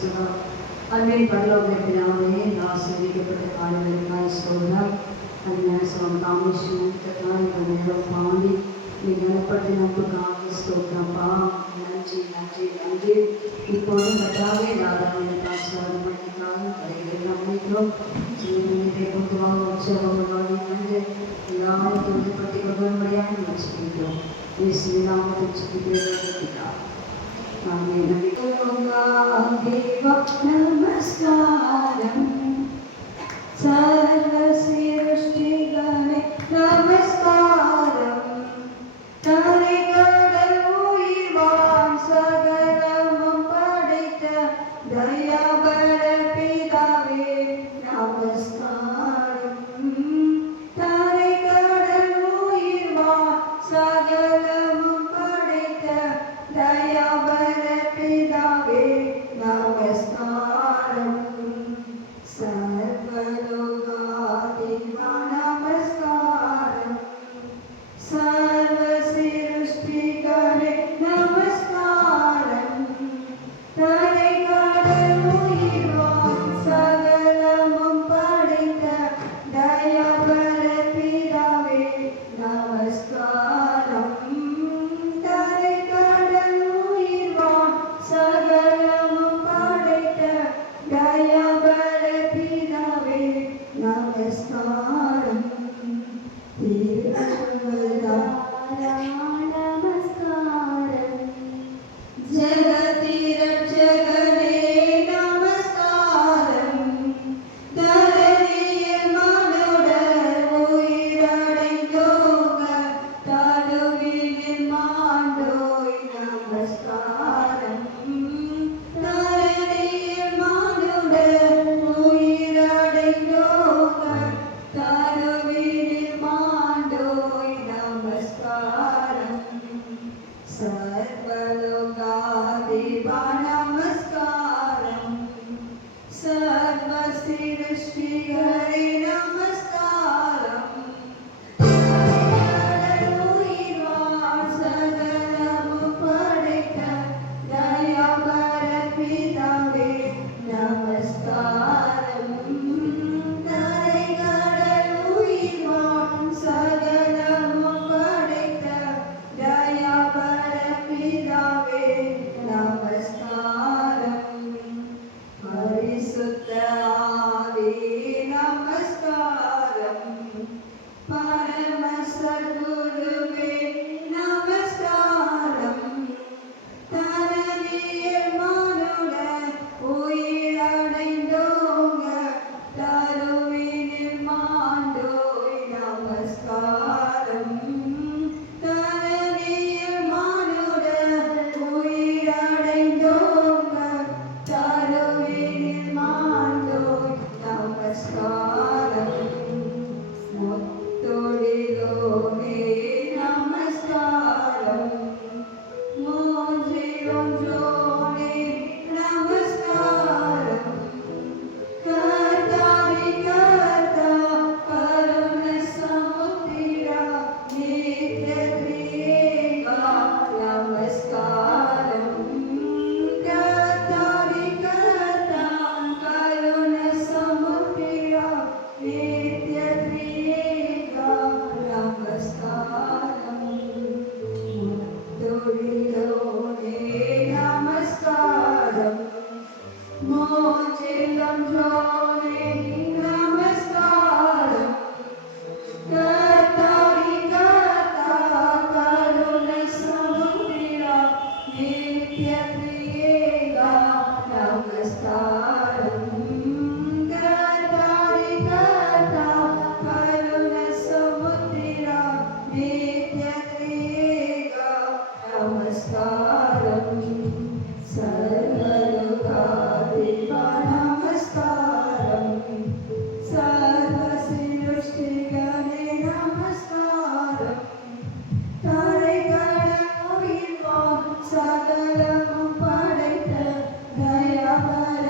பேசுகிறோம். அன்பின் பரலோகத்தினாலே ஆசீர்வதிக்கப்பட்ட காரியங்களுக்காய் ஸ்தோத்திரம். அன்பின் தாமேஸ்வரன் இந்த நேரம் பாடி நீ கனப்பட்டு நமக்காக ஸ்தோத்திரப்பா. நன்றி நன்றி நன்றி. இப்போது கட்டாவே நாதாவின் ஆசீர்வாதம் பண்ணிக்காக கடைகளை அமைக்கிறோம். ஜீவனத்தை பொதுவாக உற்சவங்களோடு வந்து எல்லாரும் துணிப்பட்டு கொள்ளும்படியாக வச்சுக்கிறோம். இயேசுவின் நாமத்தில் ஜெபிக்கிறோம். ஆமென். நமஸ்காரம் சர்வ சிருஷ்டிகளே நமஸ்காரம். தரைகடல் உயிர்வான் சகலமும் படைத்த தயாபர பிதாவே நமஸ்காரம். தரைகடல் உயிர்வான் சகலமும் படைத்த தயாபர பிதாவே நமஸ்காரம். சர்வலோகாதிபா நமஸ்காரம். சர்வ சிருஷ்டிகளே நமஸ்காரம். தரைகடல் உயிர்வான் சகலமும் படைத்த தயாபர பிதாவே நமஸ்காரம். தரைகடல் உயிர்வான் சகலமும் படைத்த தயாபர பிதாவே நமஸ்காரம். நமஸ்காரம். ஜகதிரட்சகனே நமஸ்காரம். தரணியில் மனுடர் உயிரடைந்தோங்க தருவினில் மாண்டோய் நமஸ்காரம். தரணியில் மனுடர் உயிரடைந்தோங்க தருவினில் மாண்டோய் நமஸ்காரம். சர்வலோகாதிபா நமஸ்காரம். சர்வ சிருஷ்டிகளே நமஸ்காரம். உயிர்வான் சகலமும் படைத்த தயாபர பிதாவே நமஸ்காரம். தரைகடல் உயிர்வான் சகலமும் படைத்த தயாபர பிதாவே நமஸ்காரம். பரிசுத்த ஆவி நமஸ்காரம். பரம சத்குருவே நமஸ்காரம். தரணியில் மனுடர் உயிரடைந்தோங்க தருவினில் மாண்டோய் நமஸ்காரம். தரணியில் மனுடர் உயிரடைந்தோங்க தருவினில் மாண்டோய் நமஸ்காரம். முத்தொழிலோனே நமஸ்காரம். மூன்றிலொன்றோனே நமஸ்காரம். கர்த்தாவி கர்த்தா கருண சமுத்திரா நித்ய திரியேகா நமஸ்காரம். கர்த்தாவி கர்த்தா கருண சமுத்திரா நித்ய திரியேகா நமஸ்காரம். முத்தொழிலோனே நமஸ்காரம். மூன்றிலொன்றோனே நமஸ்காரம். கர்த்தாவி கர்த்தா கருண சமுத்திரா நித்ய திரியேகா நமஸ்காரம். கர்த்தாவி கர்த்தா கருண சமுத்திரா நித்ய திரியேகா நமஸ்காரம். சர்வலோகாதிபா நமஸ்காரம். சர்வ சிருஷ்டிகளே நமஸ்காரம். தரைகடல் உயிர்வான் சகலமும் படைத்த தயாபர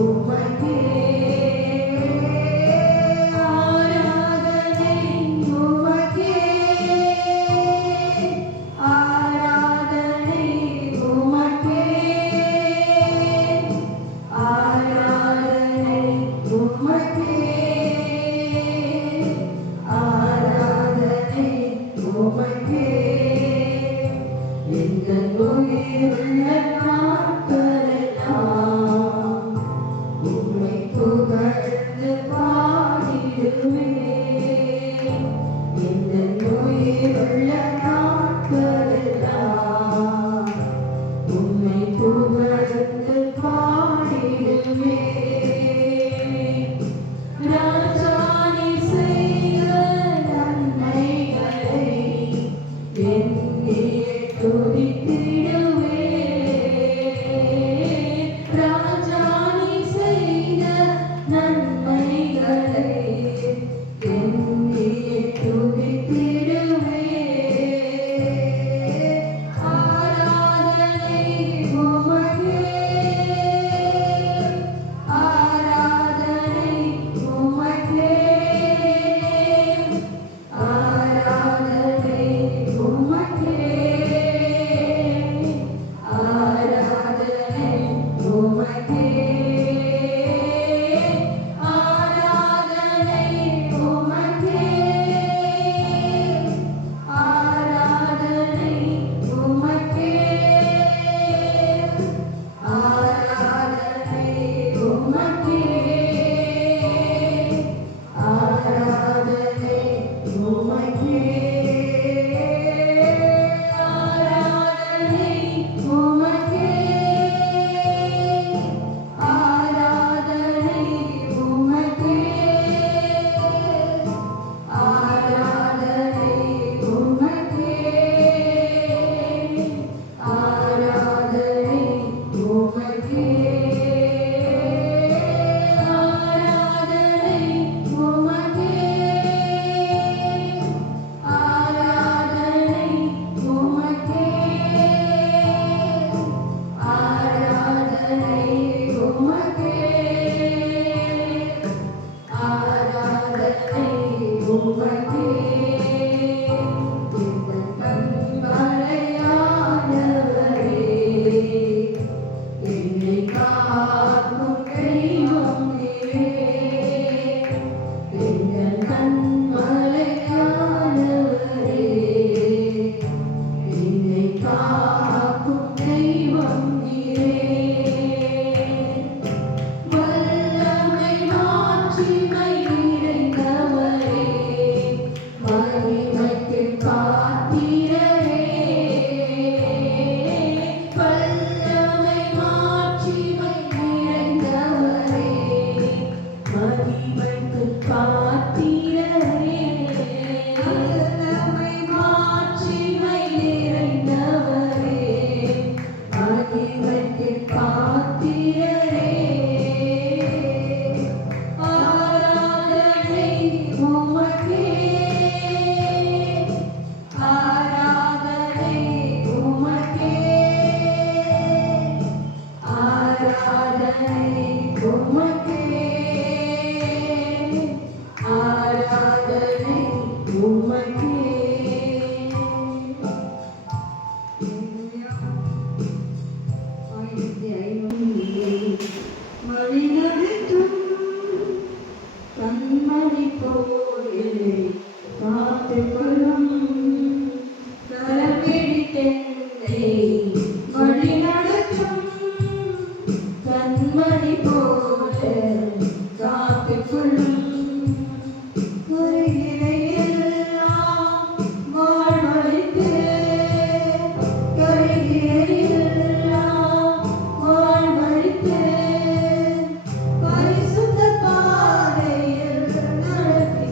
உமக்கே ஆராதனை உமக்கே ஆராதனை உமக்கே ஆராதனை உமக்கே ஆராதனை உமக்கே எங்கள் உயிருள்ள நாட்களெல்லாம் உம்மை புகழ்ந்து பாடிடுவேன். எங்கள் உயிருள்ள நாட்களெல்லாம் உம்மை புகழ்ந்து பாடிடுவேன். ராஜா நீர் செய்த நன்மைகளை எண்ணியே துதித்திடுவேன். ராஜா நீர் செய்த நன்மைகளை எண்ணியே துதித்திடுவேன். ஆராதனை உமக்கே ஆராதனை உமக்கே ஆராதனை உமக்கே ஆராதனை உமக்கே ஆராதனை உமக்கே ஆராதனை உமக்கே ஆராதனை உமக்கே ஆராதனை உமக்கே ஆராதனை உமக்கே ஆராதனை உமக்கே ஆராதனை உமக்கே ஆராதனை உமக்கே ஆராதனை உமக்கே ஆராதனை உமக்கே ஆராதனை உமக்கே ஆராதனை உமக்கே எங்கள் கண்மலையானவரே என்னை காக்கும் தெய்வம் நீரே. எங்கள் கண்மலையானவரே என்னை காக்கும் தெய்வம் நீரே. வல்லமை மாட்சிமை நிறைந்தவரே மகிமைக்கு பாத்திரரே. வல்லமை மாட்சிமை நிறைந்தவரே மகிமைக்கு பாத்திரரே. வல்லமை மாட்சிமை நிறைந்தவரே மகிமைக்கு பாத்திரரே. ஆராதனை உமக்கே ஆராதனை உமக்கே ஆராதனை உமக்கே ஆராதனை உமக்கே. வழிநடத்தும் கண்மணி போலே காத்துக்கொள்ளும் கரம் பிடித்தென்னை வழிநடத்தும் கண்மணி போல காத்துக்கொள்ளும். கருகிறையெல்லாம் வாழ்வழித்து கருகிறையெல்லாம் வாழ்வழித்து பரிசுத்த பாதையில் நடத்தி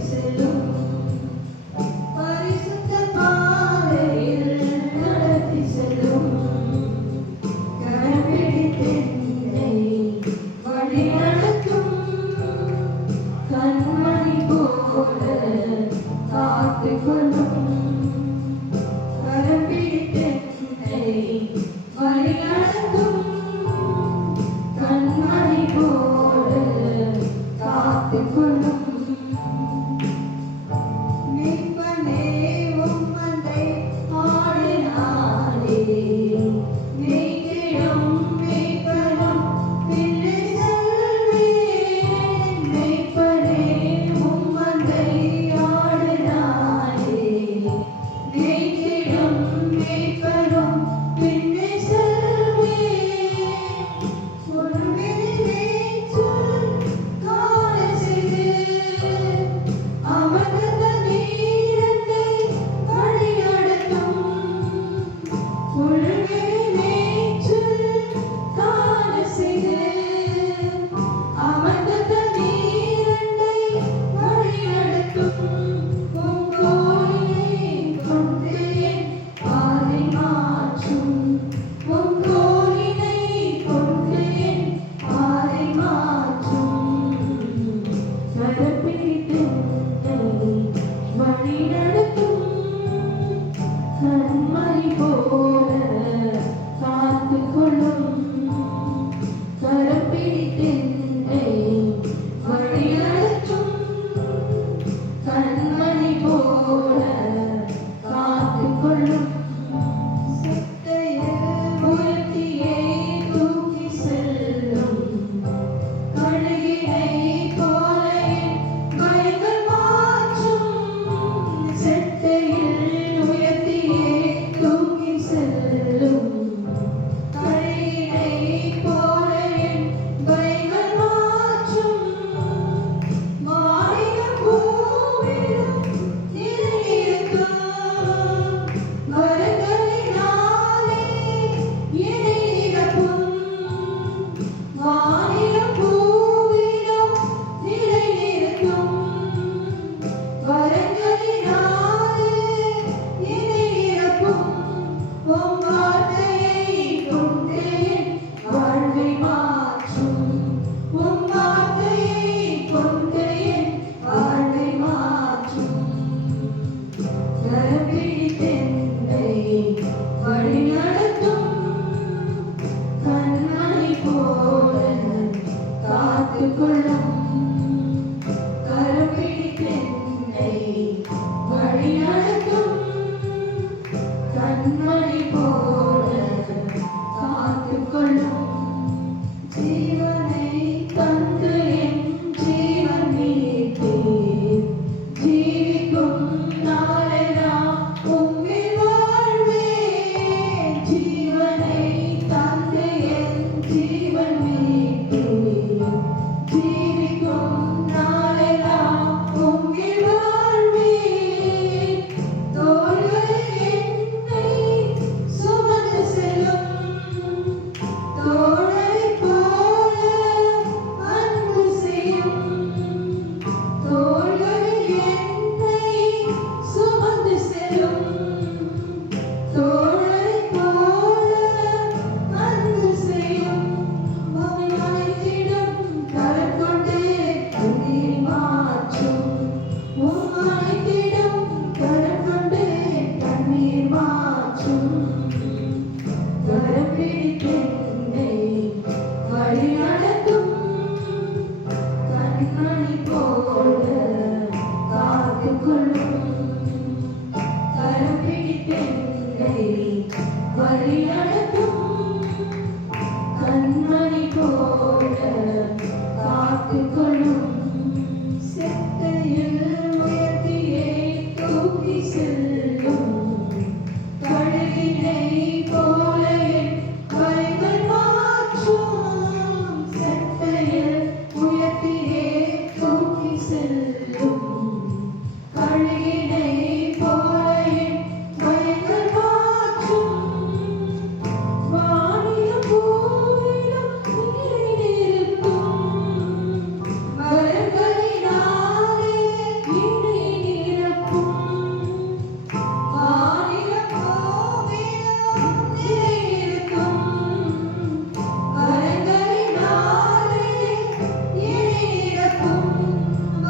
காத்துக்கொள்ளும் கரம் பிடித்தென்னை வழிநடத்தும் கண்மணி போல காத்துக்கொள்ளும் ஜீவனை தந்து என் ஜீவன் மீட்டீர் ஜீவிக்கும் நாளெல்லாம் உம்மில் வாழ்வேன் ஜீவனை தந்து என் ஜீவன் மீட்டீர் ஜீவிக்கும் நாளெல்லாம் உம்மில் வாழ்வேன் தோள்களில் என்னை சுமந்து செல்லும் தோளைப் போல அன்பு செய்யும் தோள்களில் என்னை சுமந்து செல்லும் தோளைப் போல அன்பு செய்யும் உம்மை அழைத்திடும் கரம் கொண்டு கண்ணீர் மாற்றும் உம்மை அழைத்திடும் கரம் கொண்டு கண்ணீர் மாற்றும் கரம் பிடித்தென்னை வழிநடத்தும் கண்மணி போல காத்துக்கொள்ளும் கரம் பிடித்தென்னை வழிநடத்தும் கண்மணி போல காத்துக்கொள்ளும் செத்தையில் உயர்த்தியே தூக்கி செல்லும் கழுகினை போல என் கைகள் மாற்றும் செத்தையில் உயர்த்தியே தூக்கி செல்லும் கழுகினை போல என் கைகள் மாற்றும் வானிலும் பூவிலும் நீரிருக்கும் வரங்களினாலே இணை நிரப்பும் வானிலும் பூவிலும் நீரிருக்கும் வரங்களினாலே இணை நிரப்பும்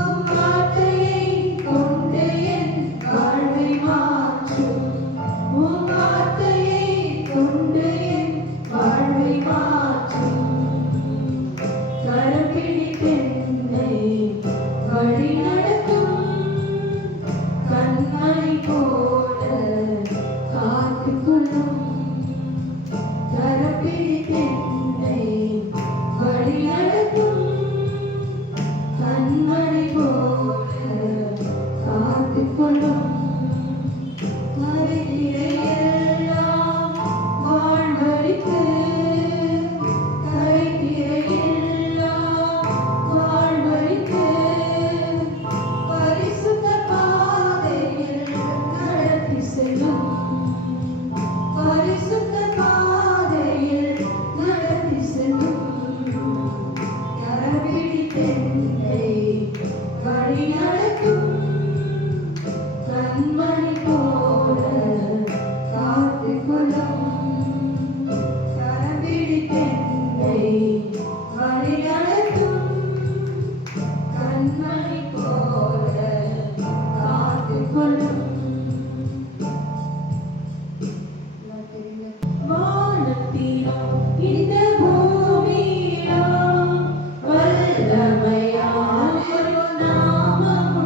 உம் வார்த்தையை கொண்டு என் வாழ்வை மாற்றும் உம் வார்த்தையை கொண்டு என் வாழ்வை மாற்றும் கரம் பிடித்தென்னை வழிநடத்தும் கண்மணி போல காத்துக்கொள்ளும் கரம் பிடித்தென்னை வழிநடத்தும் கண்மணி போல காத்துக்கொள்ளும் கரைதிரையெல்லாம் வாழ்வழித்து கரைதிரையெல்லாம் வாழ்வழித்து பரிசுத்த பாதையில் நடத்தி செல்லும் பரிசுத்த பாதையில் நடத்தி செல்லும் கரம் பிடித்தென்னை வழிநடத்தும் கண்மணி போல காத்துக்கொள்ளும் கரம் பிடித்தென்னை வழிநடத்தும் கண்மணி போல காத்துக்கொள்ளும் வானத்திலும் இந்த பூமியிலும் வல்லமையான ஒரு நாமம்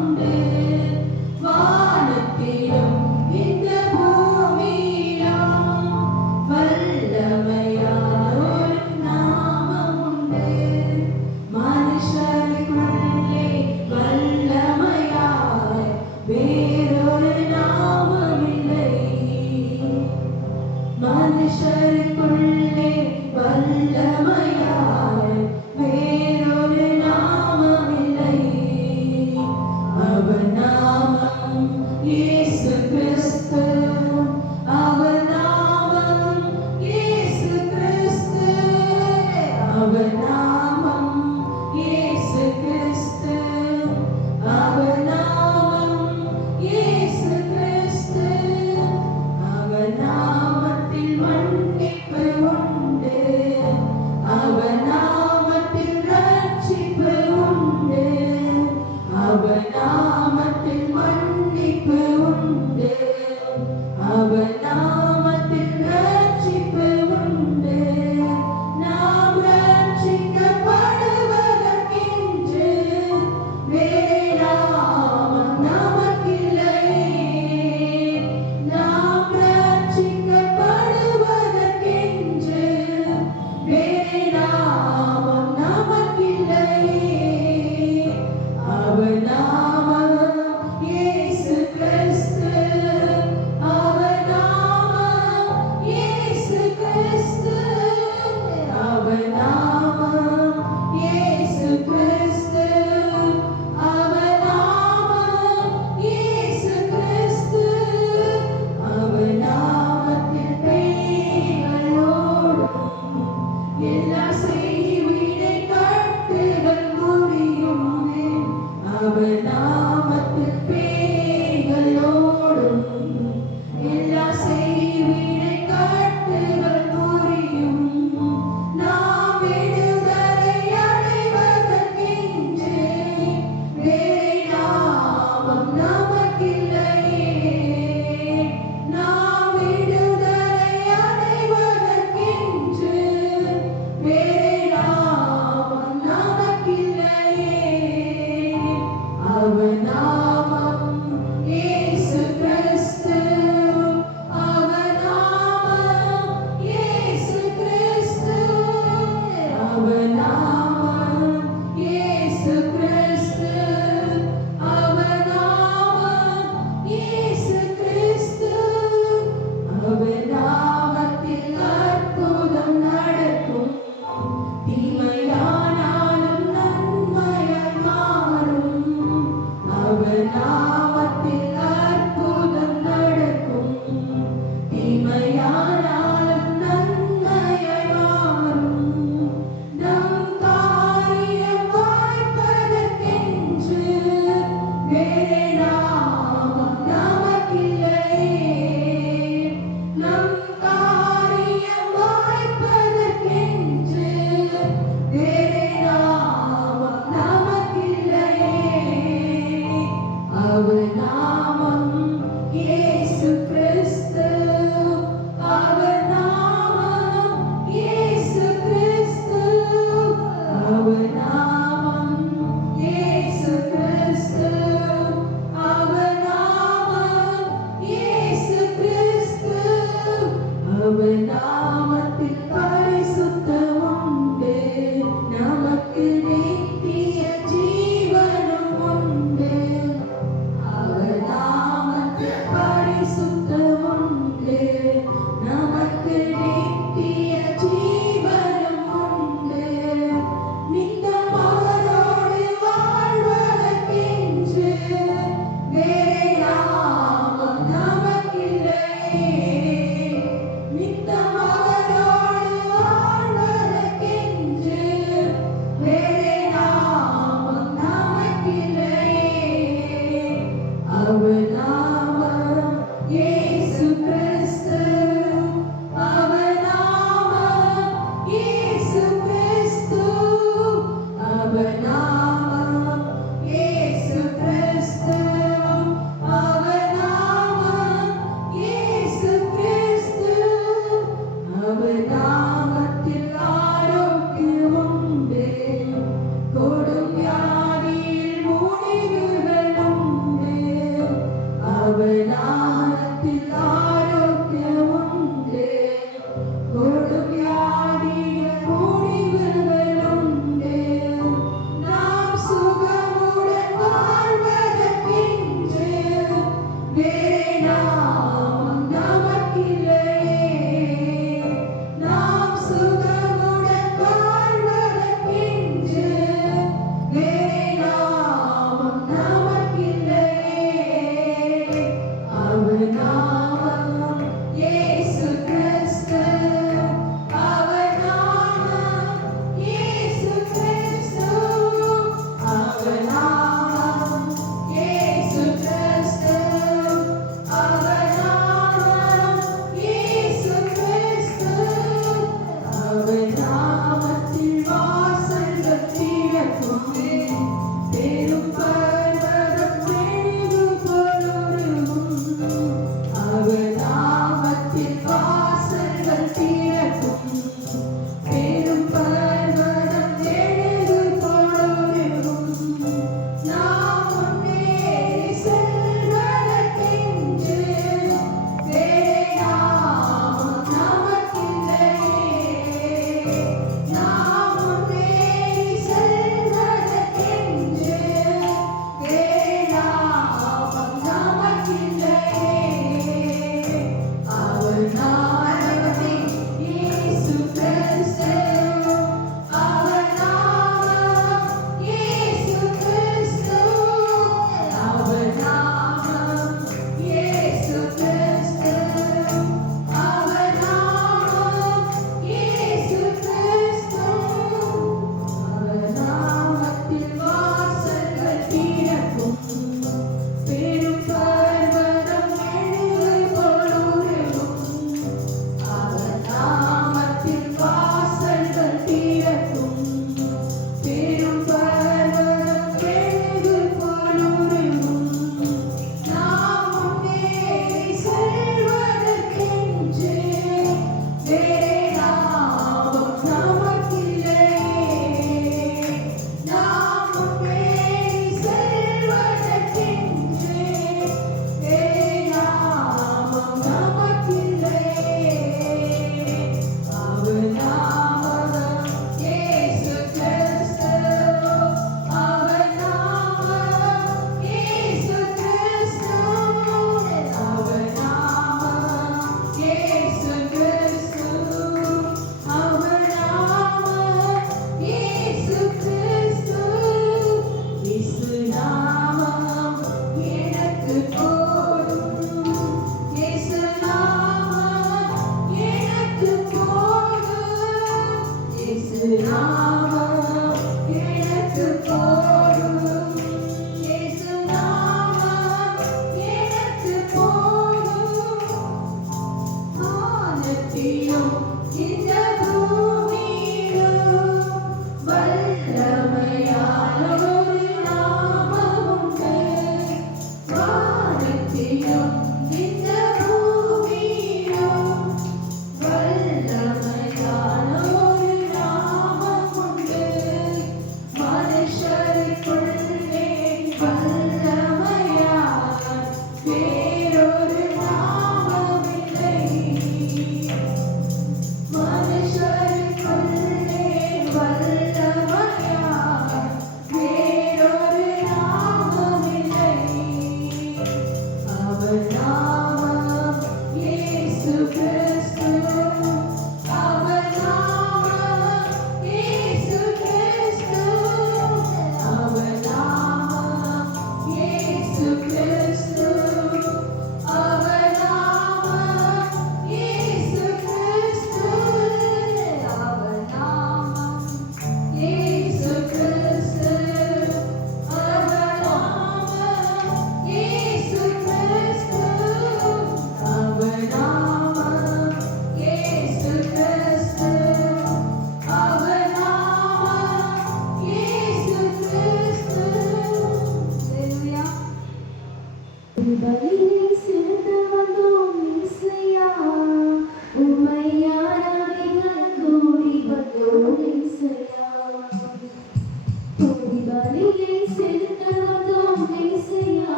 பலியை செலுத்த வந்தோம் இயேசையா.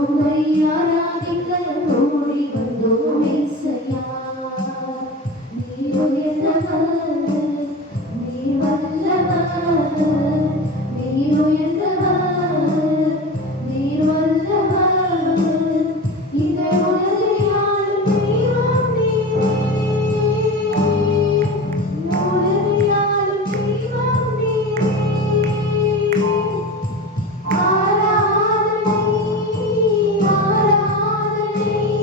உம்மை ஆராதிக்க ஓடி வந்தோம் இயேசையா. நீர் உயர்ந்தவர், நீர் வல்லவர், நீர் உயர்ந்தவர், நீர் வல்லவர். இதை உலகையாளும் தெய்வம் நீரே. உலகையாளும் தெய்வம் நீரே. ஆராதனை, ஆராதனை,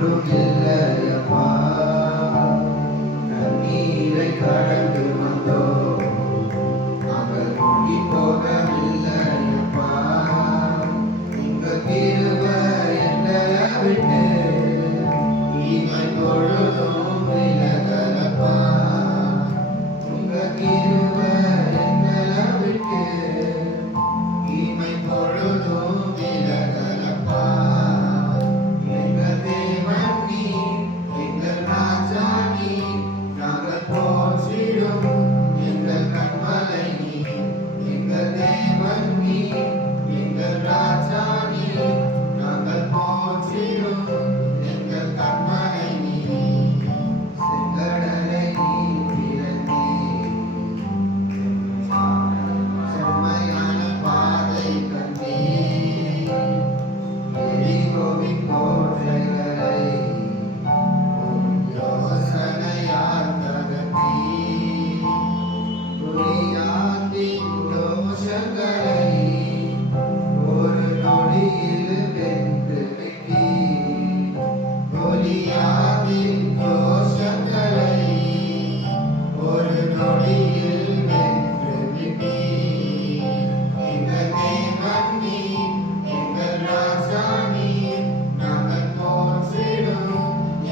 ஒன்றும் இல்லையப்பா. கண்ணீரை கடந்து வந்தோம், நாங்கள் மூழ்கி போகவில்லையப்பா. உங்க கிருபை எங்களை விட்டு இமை பொழுதும் விலகலப்பா. உங்க கிருபை எங்களை விட்டு இமை பொழுதும் விலகலப்பா. எங்கள் தேவன் நீர், எங்கள் ராஜா நீர், நாங்கள் போற்றிடும் எங்கள் கண்மலை நீர். எங்கள் தேவன் நீர், எங்கள் ராஜா நீர், நாங்கள் போற்றிடும் எங்கள் கண்மலை நீர். செங்கடலை நீர் திறந்தீர், செம்மையான பாதை கண்டீர். எரிகோவின் கோட்டைகளை உம் யோசனையால் தகர்த்தீர். துரியாத்தின் தோஷங்களை ஒரு நொடியில் வென்று விட்டீர். கோலியாத்தின் தோஷங்களை ஒரு நொடியில் வென்று விட்டீர். எங்கள் தேவன் நீர், எங்கள் ராஜா நீர், நாங்கள் போற்றிடும்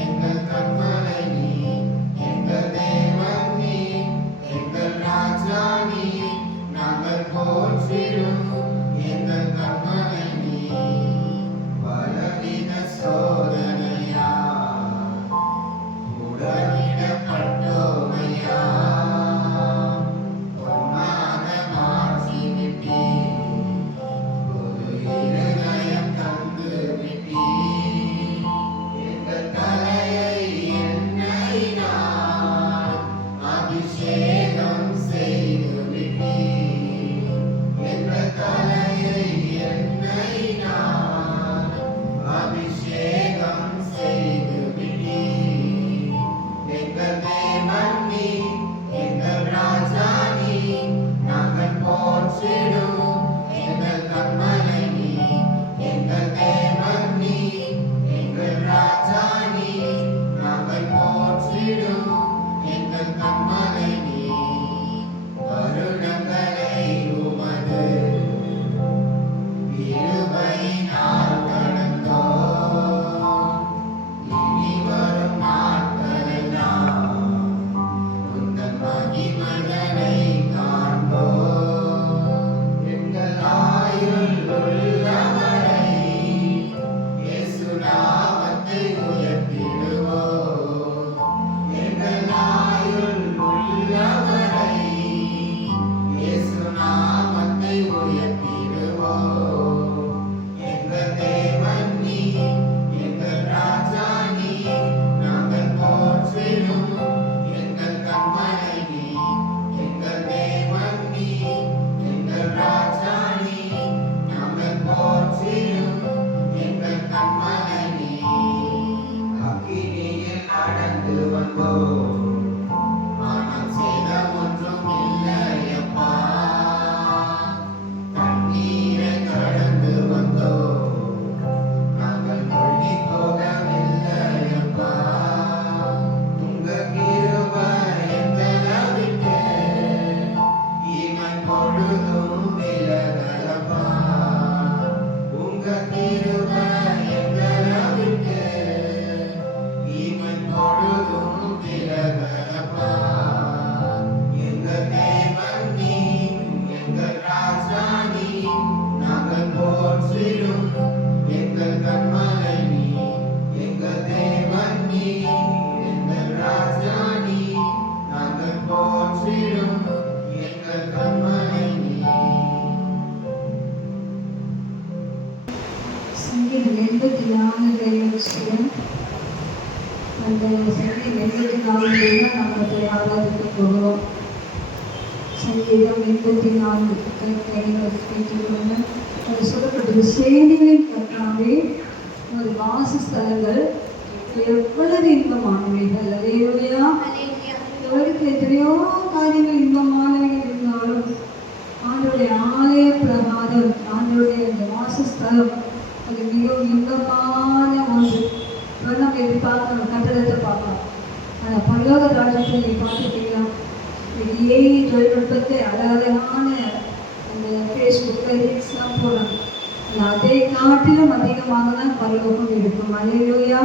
எங்கள் கண்மலை நீர். எங்கள் தேவன் நீர், எங்கள் ராஜா நீர், நாங்கள் போற்றிடும் எங்கள் கண்மலை நீர். பலவித சோதனையா உடனிடப்பட்டோமையா, பொன்னாக மாற்றி விட்டீர். ஒரு இருதயம் தந்து விட்டீர். எங்கள் தலையை எண்ணெயினால் அபிஷேகம் செய்து விட்டீர். எங்கள் தலையை எண்ணெயினால் அபிஷேகம் செய்து விட்டீர். எங்கள் தேவன் நீர், எங்கள் ராஜா நீர், நாங்கள் போற்றிடும் எங்கள் கண்மலை நீர். எங்கள் தேவன் நீர், எங்கள் ராஜா நீர், நாங்கள் போற்றிடும் எங்கள் கண்மலை நீர். வருடங்களை உமது கிருபையினால் கடந்தோம். இனி வரும் நாட்களெல்லாம் உந்தன் மகிமைகளை காண்போம். எங்கள் ஆயுள் உள்ளவரை இயேசு நாமத்தை உயர்த்திடுவோம். எங்கள் ஆயுள் உள்ளவரை இயேசு நாமத்தை உயர்த்திடுவோம். எங்கள் தேவன் நீர், எங்கள் ராஜா நீர், நாங்கள் போற்றிடும் எங்கள் கண்மலை நீர். எங்கள் தேவன் நீர், எங்கள் ராஜா நீர், நாங்கள் போற்றிடும் எங்கள் கண்மலை நீர். அக்கினியில் நடந்து வந்தோம், ஆனால் சேதம் ஒன்றும் இல்லையப்பா. தண்ணீரை கடந்து வந்தோம், நாங்கள் மூழ்கி போகவில்லையப்பா. உங்க கிருபை எங்களை விட்டு இமை பொழுதும் விலகலப்பா. உங்க கிருபை எங்களை விட்டு இமை பொழுதும் விலகலப்பா. எங்கள் தேவன் நீர், எங்கள் ராஜா நீர், நாங்கள் போற்றிடும் எங்கள் கண்மலை நீர். எங்கள் தேவன் நீர், எங்கள் ராஜா நீர், நாங்கள் போற்றிடும் எங்கள் கண்மலை நீர். சங்கீதம் 84 விஷயம். அந்த சங்கீதம் 84 நமக்கு ஆராதிக்க போகிறோம். சங்கீதம் 84 கேட்டுக்கொள்ள அது சொல்லப்பட்டது. சேனைகளின் கர்த்தாவே, ஒரு வாசஸ்தலங்கள் எவ்வளவு இன்பமானவைகள். அல்லேலூயா. இவருக்கு எத்தனையோ காரியங்கள் இன்பமானவைகள் இருந்தாலும் ஆண்டவருடைய ஆலய பிரகாரம், ஆண்டவருடைய அந்த வாசஸ்தலம் அது மிகவும் இன்பமான ஒன்று. நம்ம அந்த பரலோக ராஜ்யத்தை நீ பார்த்துட்டீங்களா? ஏஐ தொழில்நுட்பத்தை அழகழகான அந்த ஃபேஸ்புக்கில் ரீல்ஸ்லாம் போடுறாங்க. அதை காட்டிலும் அதிகமாக தான் பரலோகம் இருக்கும். அல்லேலூயா.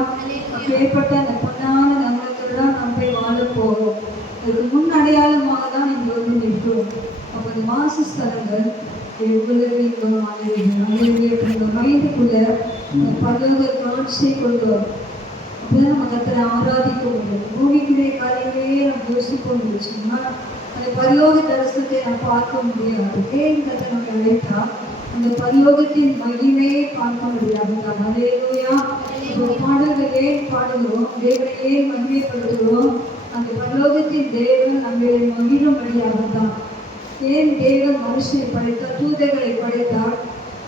அப்பேற்பட்ட அந்த பொன்னான நகரத்தில் தான் நம்ம போய் வாழ போகிறோம். அதுக்கு முன் அடையாளமாக தான் இங்கே வந்து நிற்கிறோம். அப்போ இந்த வாசஸ்தலங்கள் உங்களுக்கு இந்த மைண்டுக்குள்ள பரலோக காட்சியை கொண்டு வரும். அப்போதான் நம்ம கர்த்தரை ஆராதிக்க முடியும். பூமிக்குரிய காரியங்களே நம்ம யோசிக்க முடிச்சுன்னா அந்த பரலோக தரிசனத்தை நான் பார்க்க முடியாது. ஏன் கர்த்தர் நம்ம அழைத்தா அந்த பரலோகத்தின் மகிமையை பார்க்க முடியாது. அல்லேலூயா. இப்போ பாடல்களே பாடுகிறோம், தேவனையே மகிமைப்படுத்துகிறோம். அந்த பரலோகத்தின் தேவன் நம்மை மகிழும்படியாக தான். ஏன் தேவன் மனுஷனை படைத்தார், தூதர்களை படைத்தார்.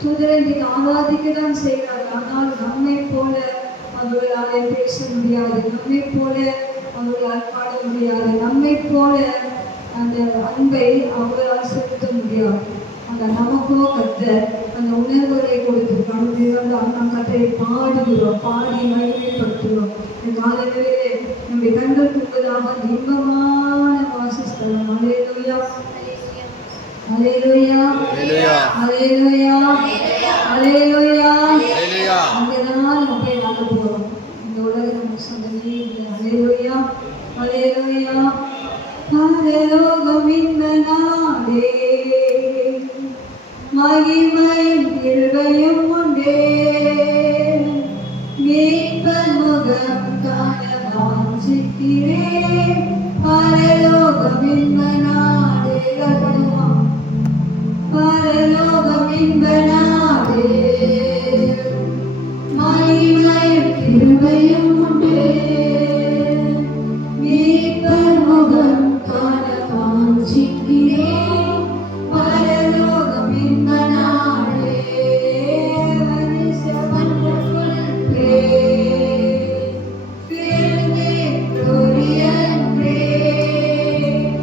தூதரை இன்றைக்கு ஆராதிக்க தான் செய்கிறார். ஆனால் நம்மை போல அவர்களால் பேச முடியாது, நம்மை போல அவர்களால் பாட முடியாது, நம்மை போல அந்த அன்பை அவர்களால் செலுத்த முடியாது. அந்த நமக்கோ கர்த்தர் அந்த உணர்வுகளை கொடுத்திருக்காங்க. நாம் கர்த்தரை பாடுகிறோம், பாடி மகிமைப்படுத்துகிறோம். இந்த காலங்களிலே நம்முடைய கண்கள் முன்பதாக இன்பமான வாசஸ்தலம். அல்லேலூயா, அல்லேலூயா, அல்லேலூயா, அல்லேலூயா. அங்கேதான் நம்ம போய் வாழ போகிறோம். இந்த உலகம் நமக்கு சொந்தமே இல்லை. அல்லேலூயா, அல்லேலூயா. பரலோகம் இன்ப நாடே, மகிமையும் கிருபையும் உண்டே, மீட்பர் முகம் காண வாஞ்சிக்கிறேன். பரலோகம் இன்ப நாடே, பரலோகம் இன்ப நாடே, மகிமையும் கிருபையும் உண்டே, மீட்பர் முகம் காண வாஞ்சிக்கிறேன். பரலோகம் இன்ப நாடே, wonderful place, filled with glory and grace.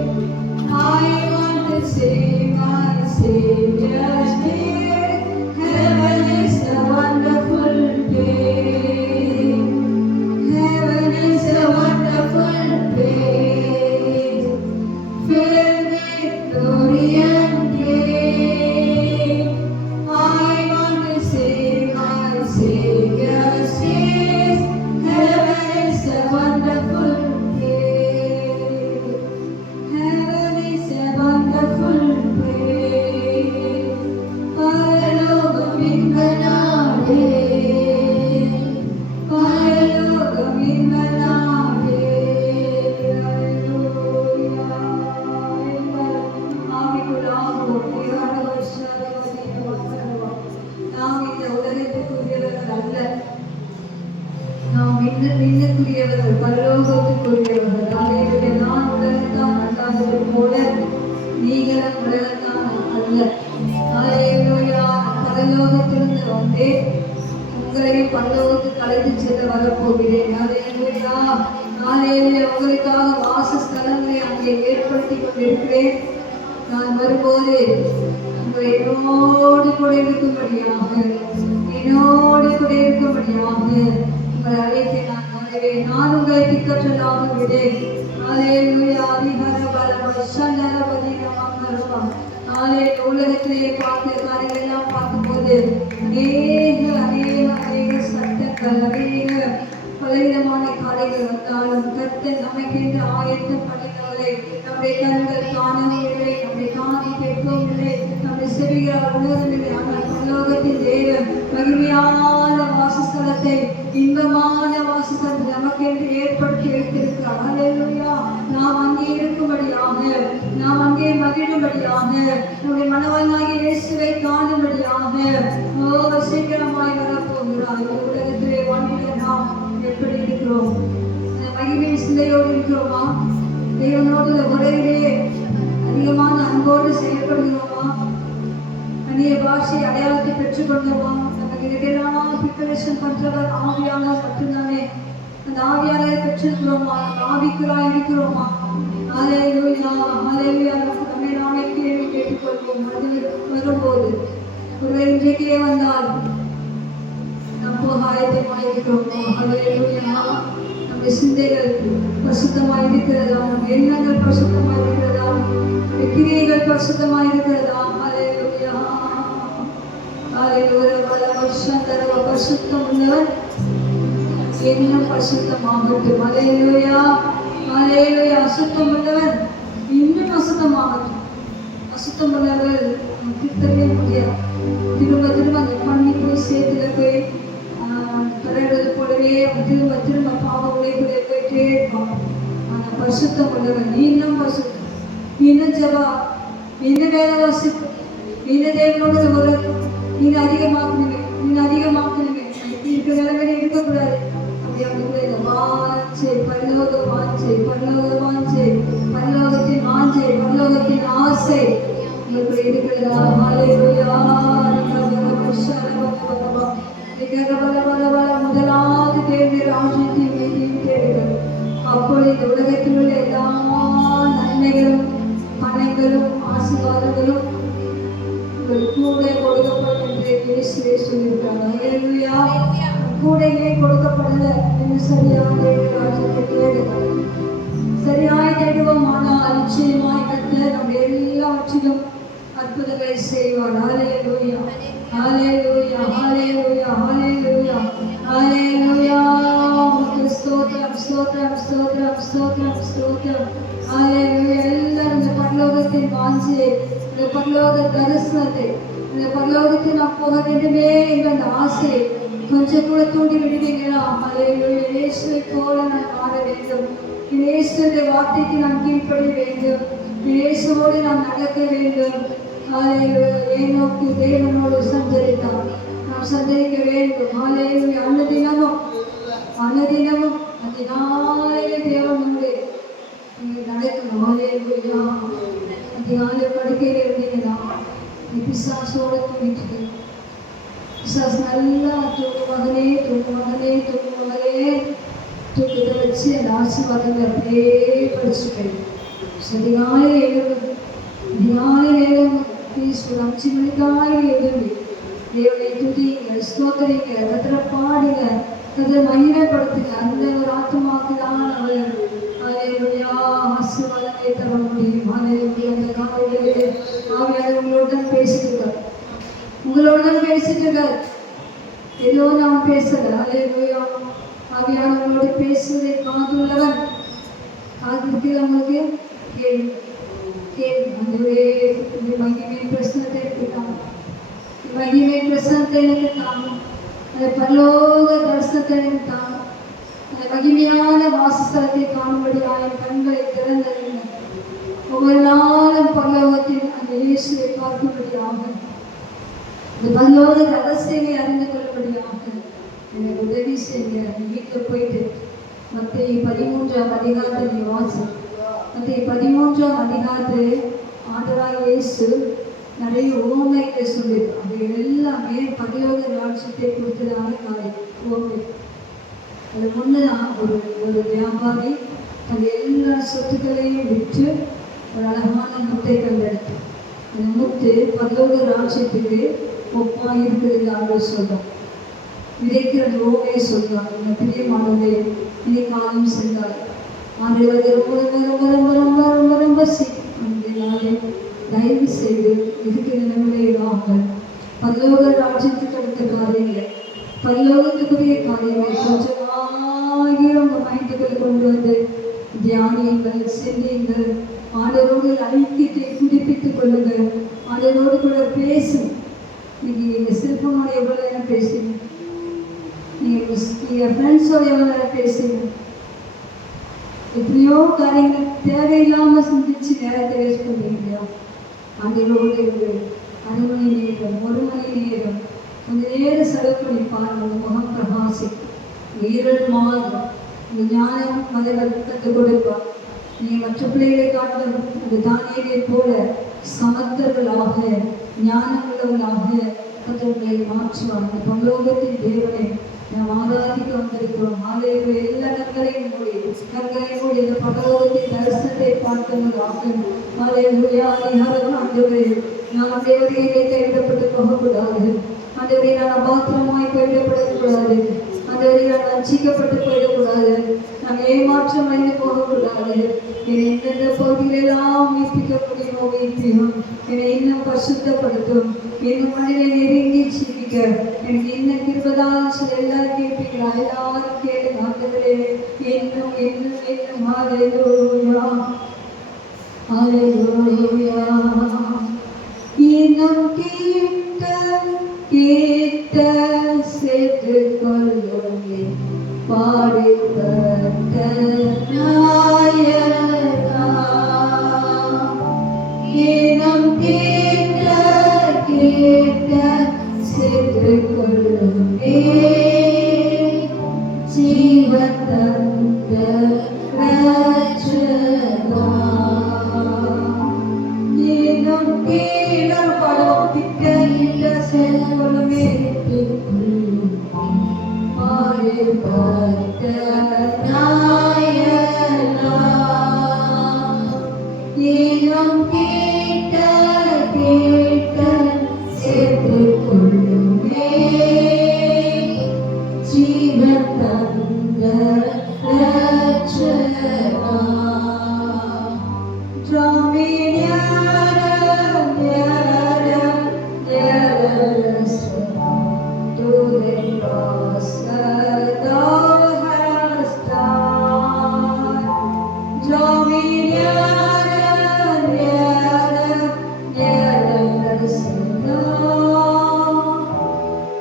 I want to see my Savior's face. Heaven is a wonderful place. Heaven is a wonderful place, filled with glory and grace. I want to see my Savior's face. Heaven is a wonderful place. Heaven is a wonderful place. பரலோகம் இன்ப நாடே, பரலோகம் இன்ப நாடே. அல்லேலூயா. ஆவிக்குள்ளாகும் நாம் இந்த உலகத்துக்குரியவர்கள் அல்ல. நாம் இன்னுக்குரியவர்கள், பரலோகத்துக்குரியவர்கள். அல்லேலூயா. நான் உலகத்தான் அல்லாதது போல நீங்களும் உலகத்தான் அல்ல. அல்லேலூயா. பரலோகத்திலிருந்து வந்தேன், உங்களை பரலோகத்துக்கு அழைத்து செல்ல வரப்போகிறேன். அல்லேலூயா. அல்லேலூயா. உங்களுக்காக வாசஸ்தலங்களை அங்கே ஏற்படுத்தி கொண்டிருக்கிறேன். நான் வரும்போது உங்களை என்னோடு கூட இருக்கும்படியாக, என்னோடு கூட இருக்கும்படியாக உங்களை அழைத்து நான் வருவேன். நான் உங்களை திக்கற்றலாக விடேன். அல்லேலூயா. அதிகார பலம் சந்தரபதி நமக்கருவம். உலகத்திலேயே பார்த்த காரியங்கள் எல்லாம் பார்க்கும்போது அநேக அநேக அநேக சட்டங்கள், அநேக பலவிதமான காரியங்கள் வந்தாலும் கர்த்தர் நமக்கென்று ஆயத்தம் பண்ணினவரை நம்முடைய கண்கள் காணவில்லை, நம்முடைய காணி கேட்கவில்லை, நம்முடைய செவிகளால் உணரவில்லை. ஆனால் பரலோகத்தின் தேவன் மகிமையான வாசஸ்தலத்தை, இன்பமான வாசஸ்தலத்தை நமக்கென்று ஏற்படுத்தி வைத்திருக்கிறார். அல்லேலூயா. நாம் அங்கே இருக்கும்படியாக, நாம் அங்கே மகிழும்படியாக, நம்முடைய மனவனாகிய இயேசுவை காணும்படியாக சீக்கிரமாய் வரப்போகிறார். இந்த உலகத்திலே வாழ்கிற நாம் எப்படி இருக்கிறோம்? அந்த மகிமை சிந்தையோடு இருக்கிறோமா? தேவனோடு உறவிலே அதிகமான அன்போடு செயல்படுகிறோமா? அந்நிய பாஷை அடையாளத்தை பெற்றுக்கொண்டோமா? நமக்கு இதெல்லாம் ப்ரிப்பரேஷன் பண்றவர் ஆவியாளர் மட்டும்தானே. அந்த ஆவியாளரை பெற்றிருக்கிறோமா? ஆவிக்குள்ளாய் இருக்கிறோமா? அல்லேலூயா, அல்லேலூயா. நம்மை நாமே கேள்வி கேட்டுக்கொள்வோம். அது வரும்போது ஒரு இன்றைக்கே வந்தால் நம்ம ஆயத்தமாக இருக்கிறோமோ? அல்லேலூயா. நம்ம நம்முடைய சிந்தைகள் பரிசுத்தமாய் இருக்கிறதா, நம்முடைய எண்ணங்கள் பரிசுத்தமாய் இருக்கிறதா, நம்முடைய கிரியைகள் பரிசுத்தமாய் இருக்கிறதா. ஹல்லேலூயா ஹல்லேலூயா. வல்லவர்ஷந்தரவ பரிசுத்தம் உள்ளவர் இன்னும் பரிசுத்தமாகட்டும். ஹல்லேலூயா ஹல்லேலூயா. அசுத்தம் உள்ளவர் இன்னும் அசுத்தமாகட்டும். அசுத்தம் உள்ளவர் திருத்தவே முடியாது. திரும்ப திரும்ப அந்த பண்ணி போய் சேர்த்துல போய் தலையிடுவது போலவே திரும்ப திரும்ப பாவ உழைப்புடைய போயிட்டே இருப்பான். ஆனால் பரிசுத்தம் உள்ளவர் நீ இன்னும் பரிசுத்தம், நீ இன்னும் ஜபா, நீ இன்னும் வேலை வாசிப்பு, நீ இன்னும் தேவனோட ஒரு நீங்க அதிகமாக்கணுமே இருக்கிற நிலைமையில இருக்கக்கூடாது. அப்படி அவனுக்குள்ள இந்த வாஞ்சை, பரலோக வாஞ்சை, பரலோகத்தின் வாஞ்சை, பரலோகத்தின் ஆசை உங்களுக்கு இருக்கிறதா? ஹல்லேலூயா. முதலாவது தேர்ந்த ராஜ்யத்தின் மீதையும் தேடுங்கள். அப்பொழுது இந்த உலகத்தில் உள்ள எல்லா நன்மைகளும் பணங்களும் ஆசீர்வாதங்களும் கூட கொடுக்கப்படும் என்று இயேசுவே சொல்லியிருக்கிறார். ஹல்லேலூயா. கூடையே கொடுக்கப்படல என்று சரியான ராஜ்யத்தை தேடுங்கள். சரியாய் தேடுவோம். ஆனால் நிச்சயமாய் கர்த்தர் நம்முடைய எல்லாவற்றிலும் அற்புதங்களை செய்வார். ஹல்லேலூயா ஹல்லேலூயா ஹல்லேலூயா ஹல்லேலூயா ஹல்லேலூயா. ஸ்தோத்திரம் ஸ்தோத்திரம் ஸ்தோத்திரம் ஸ்தோத்திரம் ஸ்தோத்திரம். ஹல்லேலூயா. எல்லாரும் இந்த பரலோகத்தின் வாஞ்சையை, இந்த பரலோக தரிசனத்தை, இந்த பரலோகத்தில் நான் போக வேண்டுமே என்ற அந்த ஆசையை கொஞ்சம் கூட தூண்டி விடுவீங்களா? ஹல்லேலூயா. இயேசுவை போல நான் மாற வேண்டும். இயேசுடைய வார்த்தைக்கு நான் கீழ்ப்படிய வேண்டும். இயேசுவோடு நான் நடக்க வேண்டும். ஹல்லேலூயா. ஏனோக்கு தேவனோடு சஞ்சரித்தான், நாம் சஞ்சரிக்க வேண்டும். ஹல்லேலூயா. அன்னதினமும் அதிகாலையிலே தேவனோடு நீங்கள் நடக்கணும். ஹல்லேலூயா. அதிகாலை படுக்கையில் இருந்தீங்கன்னா பிசாசோடு தூங்கிட்டு பிசாசு நல்லா தூங்குவாங்களே தூக்கத்தை வச்சு அந்த ஆசீர்வாதங்களை அப்படியே படிச்சுட்டேன். அதிகாலை எழுபது ஒரு 5 மணிக்காக எழுதி தேவனை துதிங்க, ஸ்தோத்திரிங்க, கத்திர பாடுங்க, கத்திர மகிமைப்படுத்துங்க. அந்த ஒரு ஆத்மாவுக்கு தான் அவர் ஹல்லேலூயா ஆசீர்வாதங்களை தர முடியும். ஹல்லேலூயா. அந்த காலையிலே ஆவியானவர் உங்களுடன் பேசிட்டு ஏதோ நாம் பேசல. ஹல்லேலூயா. ஆவியானவரோடு பேசுவதை காதுள்ளவன் காது இருக்கிறவங்களுக்கு கேள்வி ஆண்டவரே, இந்த மகிமையின் பிரசனத்தை எனக்கு தாங்க, மகிமையின் பிரசனத்தை எனக்கு தாங்க, அந்த பரலோக தரிசனத்தை எனக்கு தாங்க, அந்த மகிமையான வாசஸ்தலத்தை காணும்படியாக என் கண்களை திறந்தறிங்க. ஒவ்வொரு நாளும் பரலோகத்தில் அந்த இயேசுவை பார்க்கும்படியாக, இந்த பரலோக ரகசியங்களை அறிந்து கொள்ளும்படியாக எனக்கு உதவி செய்ய. வீட்டில் போயிட்டு மத்தேயு 13ஆம் அதிகாரத்தை நீ வாசி. மத்தேயு 13ஆம் அதிகாரத்தில் ஆண்டவராகிய இயேசு நிறைய உவமைகளை சொல்லியிருக்கார். அது எல்லாமே பரலோக ராஜ்யத்தை குறித்ததான காரியம். உவமை அது முன்னதான் ஒரு வியாபாரி தன் எல்லா சொத்துக்களையும் விற்று ஒரு அழகான முத்தை கண்டெடுத்து, அந்த முத்து பரலோக ராஜ்யத்துக்கு ஒப்பாக இருக்குது ஆண்டவர் சொல்றார். விதைக்கிறது ஓமையை சொல்றார். இந்த பிரியமானவர்களே, இனி காலம் சென்றார் ஆண்டவர் ரொம்ப ரொம்ப ரொம்ப ரொம்ப ரொம்ப ரொம்ப சீக்கிரம் தயவு செய்து இருக்கிற நிலைமையிலாமல் பரலோக ராஜ்யத்துக்கு அடுத்த காரியங்களை, பரலோகத்துக்குரிய காரியங்களை கொஞ்சமாகி உங்கள் மைண்டுகளை கொண்டு வந்து தியானியுங்கள், சிந்தியுங்கள். ஆண்டவரோடு ஐக்கியத்தை புதுப்பித்துக் கொள்ளுங்கள். ஆண்டவரோடு கூட பேசும். நீங்கள் செல்ஃபோனோட எவ்வளோ நேரம் பேசுங்க, நீங்கள் ஃப்ரெண்ட்ஸோட எவ்வளோ நேரம் பேசுங்க. எத்தனையோ காரியங்கள் தேவையில்லாமல் சிந்திச்சு நேரத்தை வேஸ்ட் பண்ணுறீங்க. ஆண்டவரோடு அரை மணி நேரம், 1 மணி நேரம் கொஞ்சம் நேரம் செலவு பண்ணி பாருங்க. உங்கள் முகம் பிரகாசிக்கும், இருள் மாறும், இந்த ஞானம் அதை கற்றுக் கொடுப்பார். நீங்கள் மற்ற பிள்ளைகளை காட்டும் அந்த தானியலை போல சமத்தர்களாக ஞானமுள்ளவர்களாக கத்தர்களை மாற்றுவார். இந்த பரலோகத்தின் தேவனை நாம் ஆராதிக்க வந்திருக்கிறோம். ஆலயங்கள் எல்லா கண்களையும் மூடி இந்த பரலோகத்தின் தரிசனத்தை பார்க்கிறதாக ஆண்டவரே, நாம் தேவதையிலே கைவிடப்பட்டு போகக்கூடாது. ஆண்டவரே, நான் அபாத்திரமாய் கைவிடப்படக்கூடாது. ஆண்டவரே, நான் வஞ்சிக்கப்பட்டு போயிடக்கூடாது. போகக்கூடாது, நாங்கள் ஏமாற்றம் அடைந்து போகக்கூடாது. என்னை எந்தெந்த பகுதிகளெல்லாம் உயிர்ப்பிக்க முடியுமோ உயிர்ப்பியும், என்னை இன்னும் பரிசுத்தப்படுத்தும், இன்னும் மனிதனை நெருங்கி ஜீவிக்க எனக்கு இன்னும் கிருபைதான் சொல்லி எல்லாரும் கேட்பீங்களா? எல்லாரும் கேளுங்க. ஆண்டவரே இன்னும் இன்னும் இன்னும் ஹல்லேலூயா ஹல்லேலூயா. இன்னும் கேட்ட கேட்ட சேர்த்துக்கொள்ளுமே பாடுபட்ட நாயகா. இன்னும் கேட்ட கேட்ட சேர்த்துக்கொள்ளுமே ஜீவன் தந்த ரட்சகா. இன்னும் கேள படம் கிட்ட கிட்ட சேர்த்துக்கொள்ளுமே பாடுபட்ட நாயகா. இன்னும் கேட்ட கேட்ட சேர்த்துக்கொள்ளுமே ஜீவன் தந்த ரட்சகா. Draw me nearer, nearer, nearer to the cross that thou hast died. Draw me nearer, nearer, nearer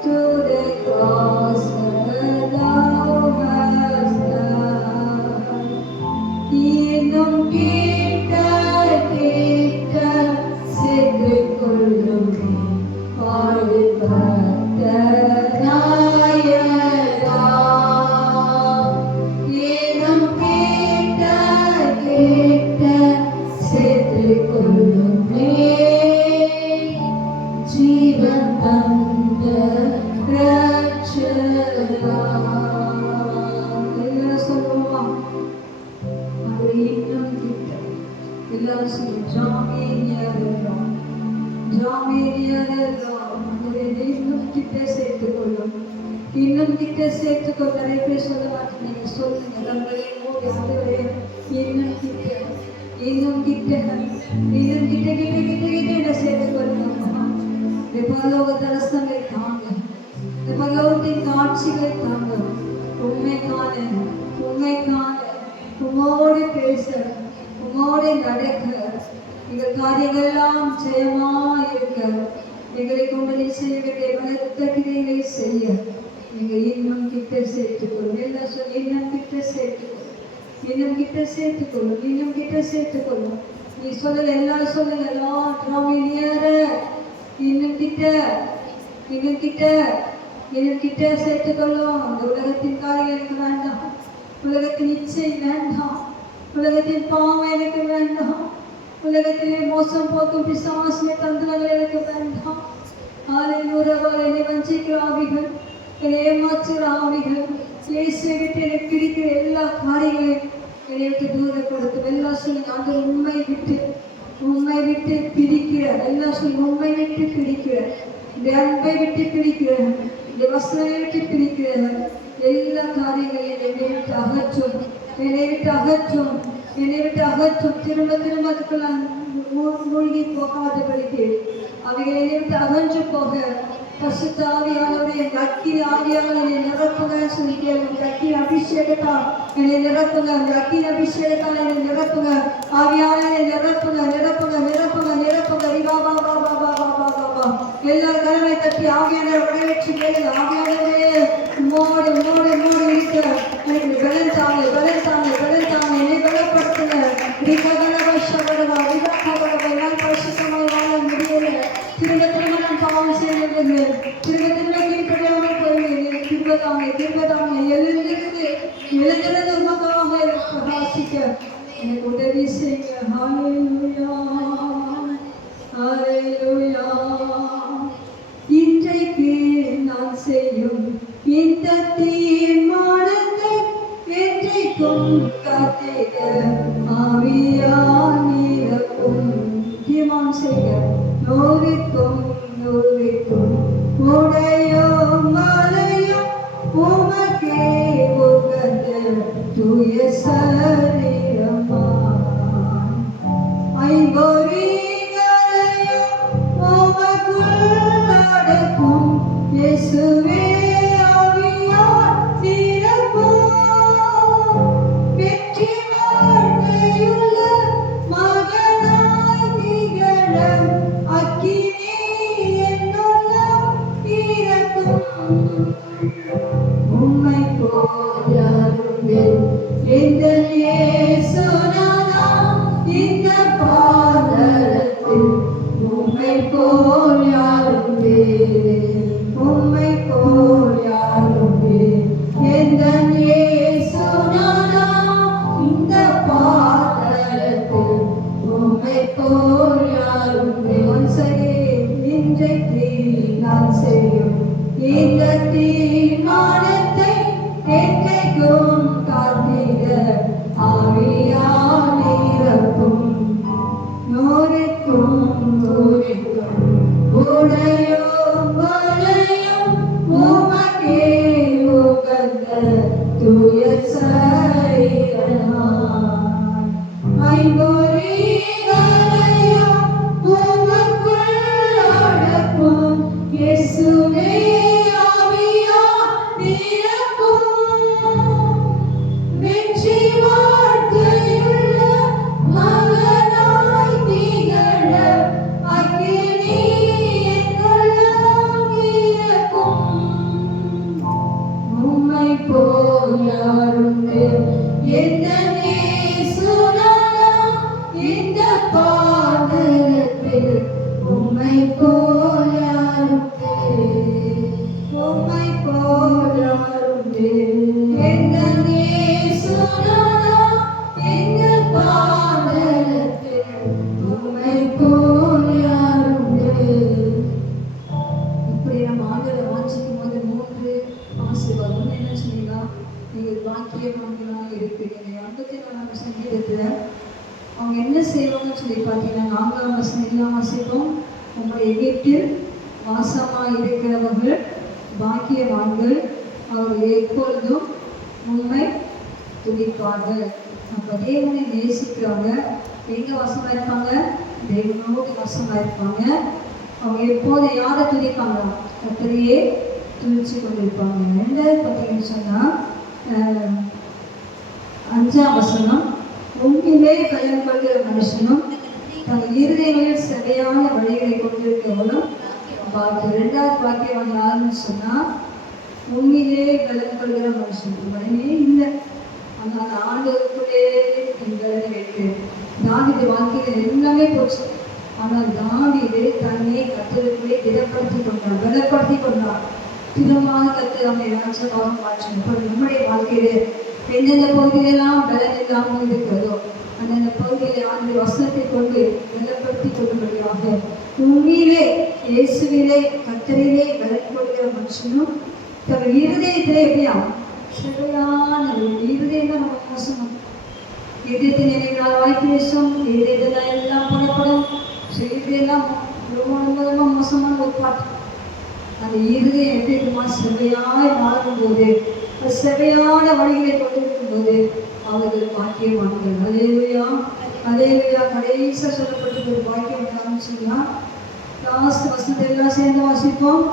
to the cross that thou hast died. இன்னும் கேட்ட கேட்ட சேர்த்துக்கொள்ளுமே பாடுபட்ட நாயகா. இன்னும் கேட்ட கேட்ட சேர்த்துக்கொள்ளுமே ஜீவன் தந்த ரட்சகா. எல்லாம் சொல்லுமா? அது இன்னும் கிட்ட எல்லாரும் சொல்லி ஜாமீனியரெல்லாம் இன்னும் கிட்ட சேர்த்துக்கொள்ளும், இன்னும் கிட்ட சேர்த்துக்கொள்ள. நிறைய பேர் சொல்ல மாட்டேங்க, சொல்லுங்க தங்களே மூடி ஆண்டவரே இன்னும் கிட்ட இன்னும் கிட்ட இன்னும் கிட்ட கிட்ட கிட்ட கிட்ட என்ன சேர்த்துக்கொள்ளுங்க. இந்த பரலோக தரிசனங்களை தாங்க, இந்த பரலோகத்தின் காட்சிகளை தாங்க. உண்மை காண உண்மை காண உம்மோடு பேச உம்மோடு நடக்க எங்கள் காரியங்கள் எல்லாம் ஜெயமா இருக்க எங்களை கொண்டு செய்ய வேண்டிய பலத்த கிரைகளை செய்ய நீங்கள் இன்னும் கிட்ட சேர்த்துக்கொள்ளும். எல்லாம் சொல்லி இன்னும் கிட்ட சேர்த்துக்கொள்ளும், இன்னும் கிட்ட சேர்த்துக்கொள்ளும், இன்னும் கிட்ட சேர்த்துக்கொள்ளும். நீ சொல்லல எல்லாரும் சொல்லுங்க. எல்லாம் இன்னும் கிட்ட இன்னும் கிட்ட இன்னும் கிட்ட சேர்த்துக்கொள்ளும். அந்த உலகத்தின் காரியம் எனக்கு வேண்டாம், உலகத்தின் இச்சை வேண்டாம், உலகத்தின் பாவம் எனக்கு வேண்டாம், உலகத்திலே மோசம் போக்கும் பிசாசிய தந்திரங்கள் எனக்கு வேண்டாம். என்னை வஞ்சிக்கிற ஆவிகள், என்னை ஏமாற்றுகிற ஆவிகள், இயேசுவை விட்டு என்னை பிரிக்கிற எல்லா காரியங்களையும் என்னை விட்டு தூரப்படுத்தும். எல்லாம் சொல்லுங்க. அந்த உண்மை விட்டு பிரிக்கிற எல்லாம் சொல்லி உண்மை விட்டு பிரிக்கிற, இந்த அன்பை விட்டு பிரிக்கிற, இந்த வசனத்தை விட்டு பிரிக்கிற எல்லா காரியங்களையும் என்னை விட்டு அகற்றும், என்னை விட்டு அகற்றும், என்னை விட்டு அகற்றும். திரும்ப திரும்ப அதுக்குள்ள மூழ்கி போகாதபடிக்கு அவைகளை என்னை விட்டு அகன்று போக பரிசுத்த ஆவியானவரே அக்கினி ஆவியானவரை என்னை நிரப்புங்க சொல்லி கேளுங்க. அக்கினி அபிஷேகத்தால் என்னை நிரப்புங்க, அந்த அக்கினி அபிஷேகத்தால் என்னை நிரப்புங்க. ஆவியானவரை நிரப்புங்க நிரப்புங்க நிரப்புங்க நிரப்புங்க. ரிவாபா பா பா பா பா பா பா பா. எல்லா கலவை தட்டி ஆவியானவர் வரவேற்று கேளுங்க. ஆவியானவரே மோடு மோடு மோடு இருக்க எனக்கு பலன் தாங்க, பலன் தாங்க, பலன் தாங்க, என்னை பலப்படுத்துங்க. என்னால் பரிசுத்தமாக வாழ முடியல. திரும்ப திரும்ப நான் பாவம் செய்வது, திரும்ப திரும்ப கீழ்ப்படியாமல் போய்விடுவேன். திரும்பதாங்க திரும்பதாங்க எழுந்திருந்து உமக்காக பிரகாசிக்க எனக்கு உதவி செய்ய. ஹல்லேலூயா ஹல்லேலூயா. இன்றைக்கு நான் செய்யும் இந்த தீர்மானத்தை என்றைக்கும் காத்திட ஆவியானிருக்கும். தீர்மானம் செய்ய நூறுக்கும் நூறுக்கும் உடையும் மலையும் உமக்கே உகந்த இப்படி நம்ம ஆண்டவரை வாஞ்சிக்கும் போது 3 ஆசீர்வாதம். ஒண்ணு என்ன சொன்னீங்கன்னா, நீங்கள் பாக்கியவான்களாக இருப்பீங்க. 54 சங்கீதத்துல அவங்க என்ன செய்வாங்கன்னு சொல்லி பார்த்தீங்கன்னா, 4ஆம் வசனம் எல்லாம் வாசிப்போம். உங்களுடைய வீட்டில் வாசமாக இருக்கிறவர்கள் பாக்கியவான்கள், அவர்கள் எப்பொழுதும் உண்மை துதிப்பார்கள். நம்ம தேவனை நேசிக்கிறவங்க எங்க வாசமா இருப்பாங்க? தேவனோடு வாசமா இருப்பாங்க. அவங்க எப்போது யாரை துதிப்பாங்க? கர்த்தரையே துதிச்சு கொண்டிருப்பாங்க. 2வது பார்த்தீங்கன்னு சொன்னா 5ஆம் வசனம், உண்மையிலே பலன் கொள்கிற மனுஷனும் தங்கள் இருதயங்களில் சரியான வழிகளை கொண்டிருக்கிறவங்களும் பாக்கியம். 2வது பாக்கியம் யாருன்னு சொன்னா உண்மையிலே பலன் கொள்கிற மனுஷன். பலனே இல்லை, ஆனால் ஆண்டவருக்குள்ளே எங்களை வைத்து தாவீது வாழ்க்கையில் எல்லாமே போச்சு. ஆனால் தாவீது தன்னை கர்த்தருக்குள்ளே திடப்படுத்தி கொண்டார், பலப்படுத்தி கொண்டார். திரும்பமாக கர்த்தர் நம்மை ராஜ்யமாக மாற்றினார். நம்முடைய வாழ்க்கையிலே எந்தெந்த பகுதியிலெல்லாம் பலன் இல்லாமல் இருக்கிறதோ அந்தந்த பகுதியிலே ஆண்டு வசனத்தை கொண்டு பலப்படுத்தி கொள்ளும்படியாக உண்மையிலே இயேசுவிலே கர்த்தரிலே பலன் கொள்கிற மனுஷனும் தன் இருதயத்திலே எப்படியா சரியான இருதயம் தான் நம்ம மோசம். இதயத்தின் நினைவினால் வாய் பேசும், இதயத்தில் எல்லாம் புறப்படும், செய்தியெல்லாம் ரொம்ப மோசமான ஒரு பாட்டு. அந்த இருதயம் எப்படி இருக்குமா? செவையாய் மாறும்போது, செவையான வழிகளை கொண்டிருக்கும் போது அவர்கள் பாக்கியவான்கள். அல்லேலூயா, அல்லேலூயா. கடைசியாக சொல்லப்பட்ட ஒரு பாக்கியம் சொன்னா லாஸ்ட் வசனத்தை எல்லாம் சேர்ந்து வாசிப்போம்.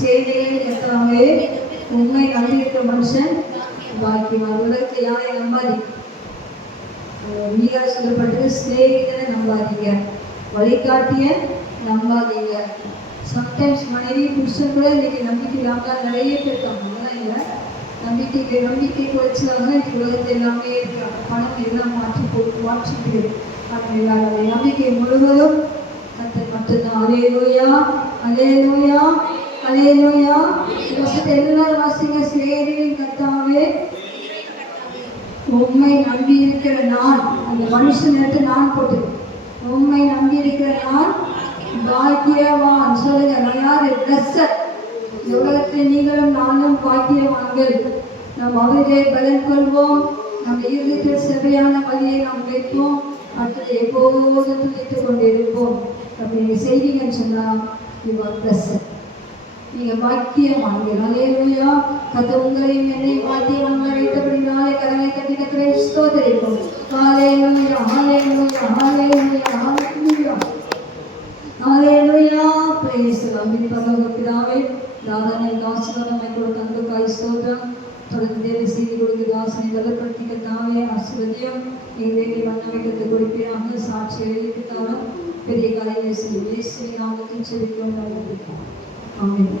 செய்தியை கர்த்தாவே உண்மை நம்பியிருக்க மனுஷன் பாக்கியவான். உலகத்தை யாரை நம்பாதி, நீங்க சொல்லப்பட்டது சிநேகிதனை நம்பாதீங்க, வழிகாட்டிய நம்பாதீங்க. சம்டைம்ஸ் மனைவி புருஷன் கூட இன்னைக்கு நம்பிக்கை இல்லாமல் நிறைய பேர் இருக்காங்க. அதெல்லாம் இல்லை, நம்பிக்கை குறைச்சலாக இன்னைக்கு உலகத்தை எல்லாமே இருக்காங்க. பணம் எல்லாம் மாற்றிக்கிது. ஆனால் நம்பிக்கை முழுவதும் கர்த்தர் மட்டும்தான். அல்லேலூயா, அல்லேலூயா, அல்லேலூயா. வசனத்தை எல்லாரும் வாசிங்க. சேரியின் கர்த்தாவே உண்மை நம்பி இருக்கிற நான், அந்த மனுஷன் எடுத்து நான் போட்டு உண்மை நம்பி இருக்கிற நான் பாக்கியவான். சொல்லுங்க, நான் யாரு? பிளஸர். உலகத்தில் நீங்களும் நானும் பாக்கியவான்கள். நாம் அவரே பலன் கொள்வோம். நம்ம இருதயத்தில் செவையான வழியை நாம் வைப்போம். அடுத்தது எப்போதும் துதித்துக் கொண்டிருப்போம். அப்படி நீங்கள் செய்வீங்கன்னு சொன்னால் யுவர் பிளஸர், நீங்கள் பாக்கியவான்கள். அல்லேலூயா. கர்த்தர் உங்களையும் என்னையும் பாக்கியவான்கள் வைத்தபடினாலே கரங்களை தட்டி கர்த்தரை ஸ்தோத்திரிப்போம். ஹல்லேலூயா, ஹல்லேலூயா, ஹல்லேலூயா, ஹல்லேலூயா, ஹல்லேலூயா. Praise the Lord. பரலோக பிதாவே, தாதானை ஆசீர்வாதமாய் கொடுத்த அன்புக்காய் ஸ்தோத்திரம். தொடர்ந்து தேவ செய்தி கொடுத்து தாசனை பலப்படுத்தி கர்த்தாவே ஆசீர்வதியும். எங்களை மன்னவை கற்றுக் கொடுப்பீராக. சாட்சியை எழுதித்தாலும் பெரிய காரியங்களை செய்யும். இயேசுவின் நாமத்தில் ஜெபிக்கிறோம். ஆமென்.